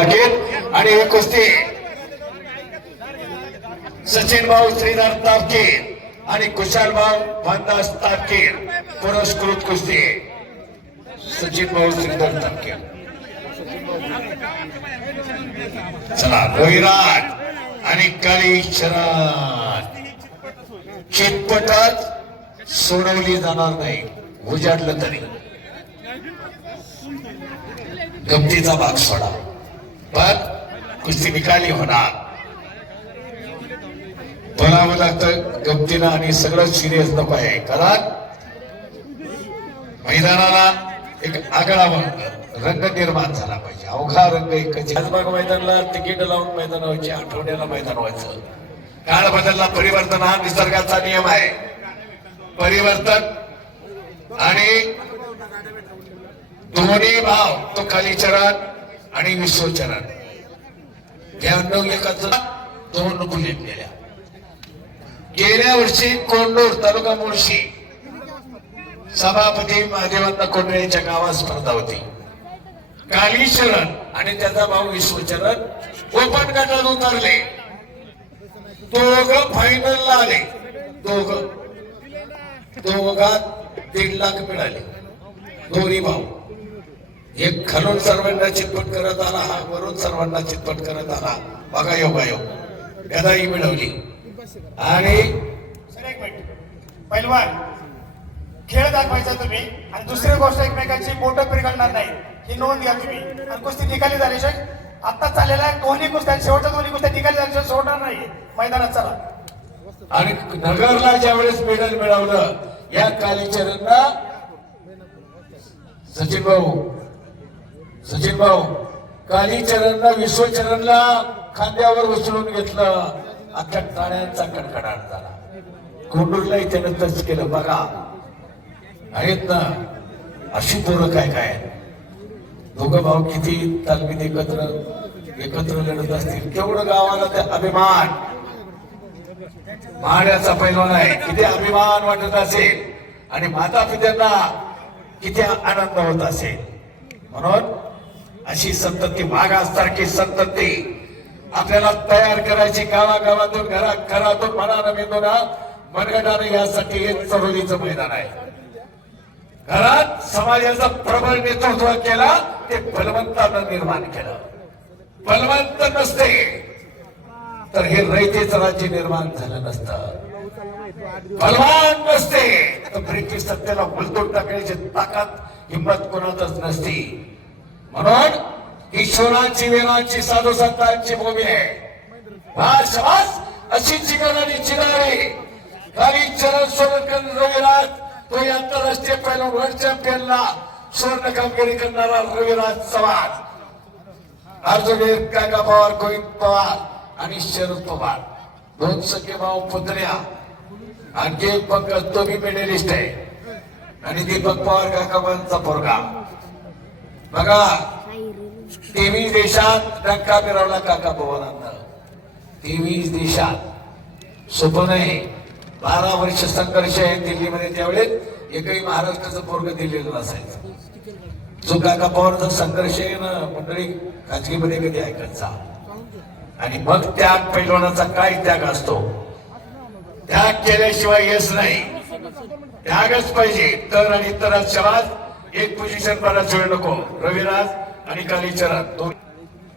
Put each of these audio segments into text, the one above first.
पाटील आणि ही कुस्ती सचिन भाऊ श्रीधर तापकीर आणि कुशाल भाऊ भानदास तापकीर पुरस्कृत कुस्ती. सचिन भाऊ श्रीधर तापकीर चला रोहिराज आणि काळी शरात चितपटात सोडवली जाणार नाही. उजाडलं तरी. गमतीचा भाग सोडा. पण कुस्ती निकाली होणार बनावं लागतं गमतीनं आणि सगळं सिरियस नको आहे कारण मैदानाला एक आगळा रंग निर्माण झाला पाहिजे. अवघा रंग एकच याचबाग मैदानाला तिकीट लावून मैदान व्हायचे आठवड्याला मैदान व्हायचं. काळ बदलला परिवर्तन हा निसर्गाचा नियम आहे. परिवर्तन आणि दोन्ही भाव तो कालीचरण आणि विश्वचरण या नऊ दोन बुलेट गेल्या गेल्या वर्षी कोंडूर तालुका मुळशी सभापती महादेवांना कोंडूर यांच्या गावात स्पर्धा होती. कालीचरण आणि त्याचा भाऊ विश्वचरण ओपन गटात उतरले. दोघ फायनलला आले. दोघ. दोघात दीड लाख मिळाले. दोन्ही भाऊ. एक खालून सर्वांना चितपट करत आला हा वरून सर्वांना चितपट करत आला. बघा योगायोग गदाई मिळवली. आणि पैलवान खेळ दाखवायचा तुम्ही आणि दुसरी गोष्ट एकमेकांची बोट पिरगळणार नाही ही नोंद घ्या तुम्ही. आणि कुस्ती निकाली झाल्याशिवाय आता चाललेल्या आहे दोन्ही कुस्त्या शेवटच्या दोन्ही कुस्त्या निकाली झाल्याशिवाय सोडणार नाही. मैदानात चला. आणि नगरला ज्यावेळेस मेडल मिळवलं या कालीचरणला सचिन भाऊ सचिन भाऊ कालीचरणला विश्वचरणला खांद्यावर उचलून घेतलं. अख्या टाळ्यांचा कडकडाट झाला. कोंडूरलाही त्यानं टच केलं. बघा. आहेत ना. अशी पोरं काय काय? आहेत. दोघं भाऊ किती तालमीत एकत्र एकत्र लढत असतील. केवढं गावाला ते अभिमान. माड्याचा पैलवान आहे. किती अभिमान वाटत असेल. आणि माता पित्यांना किती आनंद होत असेल. म्हणून अशी संतती मागासारखी संतती. आपल्याला तयार करायची गावागावातून घरा घरातून मनानं मेंदून मनगटाने यासाठी हे चरोलीचं मैदान आहे. घरात समाजाचं प्रबळ नेतृत्व केला ते बलवंतानं निर्माण केलं. बलवंत नसते तर हे रयतेच राज्य निर्माण झालं नसतं. बलवान नसते तर ब्रिटिश सत्तेला उलटून टाकण्याची ताकद हिंमत कोणातच नसती. म्हणून ईश्वराची वीरांची साधू संतांची भूमी आहे. हा अशी चिकणारी आणि चिनारी खाली चरण सोनकर रविराज तो आंतरराष्ट्रीय पहिला वर्ल्ड चॅम्पियनला स्वर्ण कामगिरी करणारा रविराज चव्हाण. अर्जुन काका पवार गोविंद पवार आणि शरद पवार. दोन सखे भाऊ पुतण्या आणखी पंकज तो बी मेडलिस्ट आहे. आणि दीपक पवार काकाबांचा पोरगा. बघा तेवीस देशात डंका मिरवला काका पवारांना. तेवीस देशात. सोपं नाही. बारा वर्ष संघर्ष आहे दिल्लीमध्ये त्यावेळेस एकही महाराष्ट्राचं पोरग दिलेलं नसायचं. जो काका पवारचा संघर्ष आहे ना मंडळी खाजगीमध्ये कधी ऐकायचा आणि मग त्याग पैलवानाचा काय त्याग असतो? त्याग केल्याशिवाय यश नाही. त्यागच पाहिजे. तर आणि तर शवाज एक पोझिशन बराच वेळ नको. रविराज आणि कालीचरण दोन.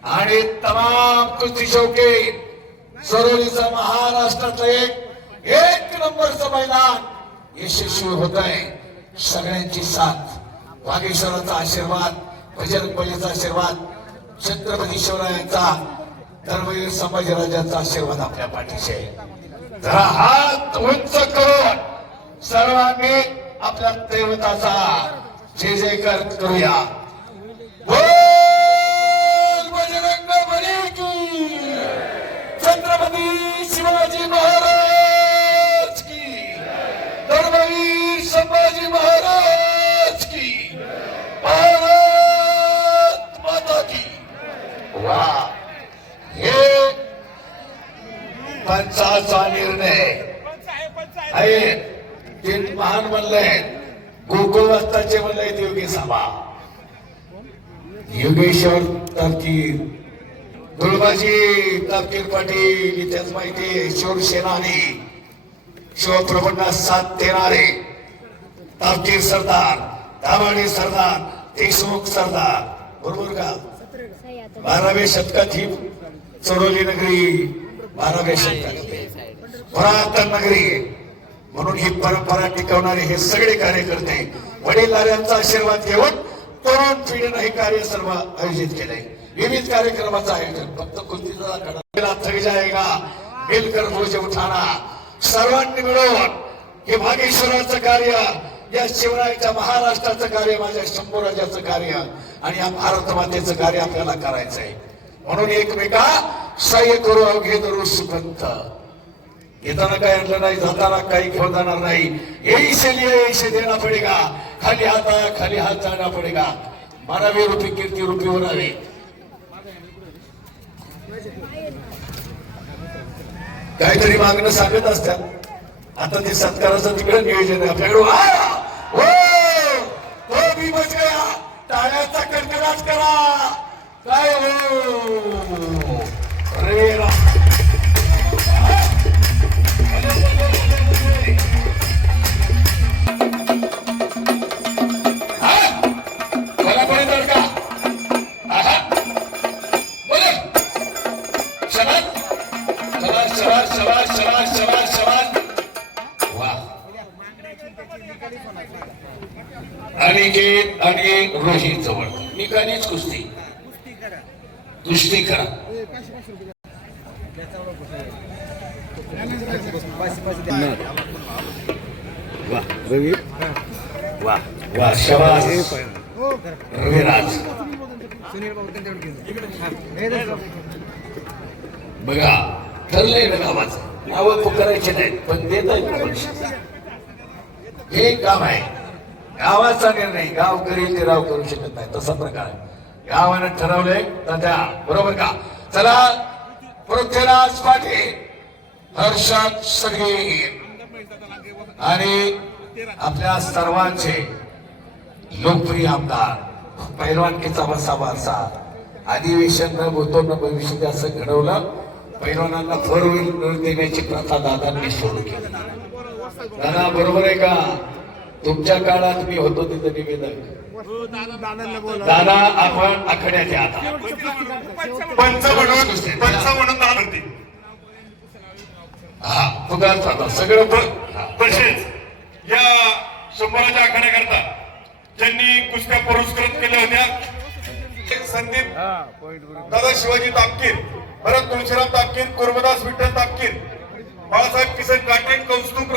आणि तमाम कुस्ती शौके सरोलीचा महाराष्ट्राचं एक एक नंबरचं मैदान यशस्वी होत आहे सगळ्यांची साथ. वागेश्वराचा आशीर्वाद बजरंग आशीर्वाद छत्रपती शिवरायांचा धर्मवीर संभाजीराजांचा आशीर्वाद आपल्या पाठीशी. आहे जरा हात उंच करून सर्वांनी आपल्या देवताचा जय जयकार करूया. बजरंग बली की. छत्रपती शिवाजी महाराज की. धर्मवीर संभाजी महाराज की. भारत माता की. वा. हे पंचाचा निर्णय. आहे ते महान म्हणले गोकुळ वाजताचे म्हणले योगी सभा योगेश्वर तर गुलबाजी दुळबाजी तापकीर पाटील इतिहास माहिती शिवसेना आणि शिवप्रभूंना साथ देणारे तापकीर सरदार दाभाडे सरदार देशमुख सरदार. बरोबर का? बाराव्या शतकात ही चोरवली नगरी बाराव्या शतकात. पुरातन नगरी म्हणून ही परंपरा टिकवणारे हे सगळे कार्यकर्ते वडीलधाऱ्यांचा आशीर्वाद घेऊन तरुण पिढीनं हे कार्य सर्व आयोजित केलंय विविध कार्यक्रमाचं आयोजन. फक्त कुस्तीचा कडा जाएगा मिलकर उठाना सर्वांनी मिळून हे भागेश्वराचं कार्य या शिवरायाच्या महाराष्ट्राचं कार्य माझ्या शंभूराजाचं कार्य आणि या भारत मातेचं कार्य आपल्याला करायचंय. म्हणून एकमेका सह्य करू अवघे धरू सुपंत येताना काही आणलं नाही जाताना काही घेऊन जाणार नाही. ऐसे से लिए यही देना पडेगा खाली हात खाली हात जाना पडेगा बारावी रुपये कीर्ती रूपी आले काहीतरी मागणं सांगत असतात. आता ते सत्काराचं तिकडे नियोजन आहे. आपल्याकडे हो! हो टाळ्याचा कडकडाट करा. काय हो? शबाद शबाद शबाद शबाद शबाद वा अनिकेत आणि रोहित जवळ. निकालीच कुस्ती. कुस्ती करा वा रवी वा वा रविराज. बघा. ठरलंय ना गावाचं नावं पुकारायचे नाहीत पण देत हे काम आहे. गावाचा निर्णय गाव करेल ते राव करू शकत नाही. तसा प्रकार आहे. गावानं ठरवलंय तर त्या बरोबर का? चला पृथ्वीराज पाटील हर्षात सगळे. आणि आपल्या सर्वांचे लोकप्रिय आमदार पैलवानकीचा बसा वारसा अधिवेशन न होतो न भविष्य असं घडवलं. पैलवानांना फोर व्हीलर देण्याची प्रथा दादांनी सुरू केली. दादा बरोबर आहे का? तुमच्या काळात मी होतो तिथं निवेदक दादा आपण आखड्यात या आता पंच म्हणून पंच म्हणून हा पुकारत होता सगळं. तसेच या शंभराच्या आखाड्याकरता ज्यांनी कुस्त्या पुरस्कृत केल्या होत्या संदीप दादा शिवाजी तापकीर. भरत तुळशीराम तापकीर कुर्मदास विठ्ठल तापकीर बाळासाहेब किसन काटे कौस्तुभ